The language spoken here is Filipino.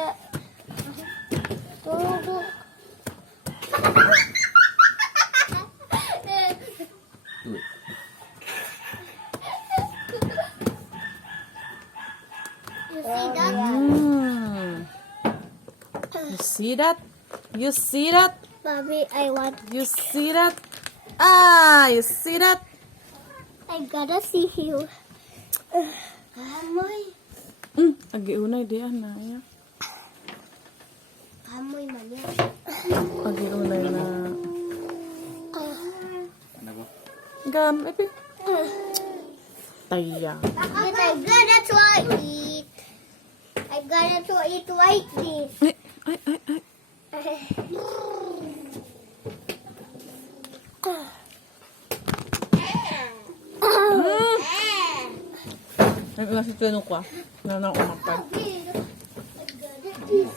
Do it. You see that? You see that? You see that? Mommy, I want. You see that? Ah, you see that? I gotta see you. Kamoy. Agi unay di ana ya. Kamoy man yan. Agi unay na. Ano ba? Gam, epi. Taya. But I gotta to eat. I gotta to eat like this. Ay. Ay, nasa tuwino ko ah. Nanang umakay. I gotta eat.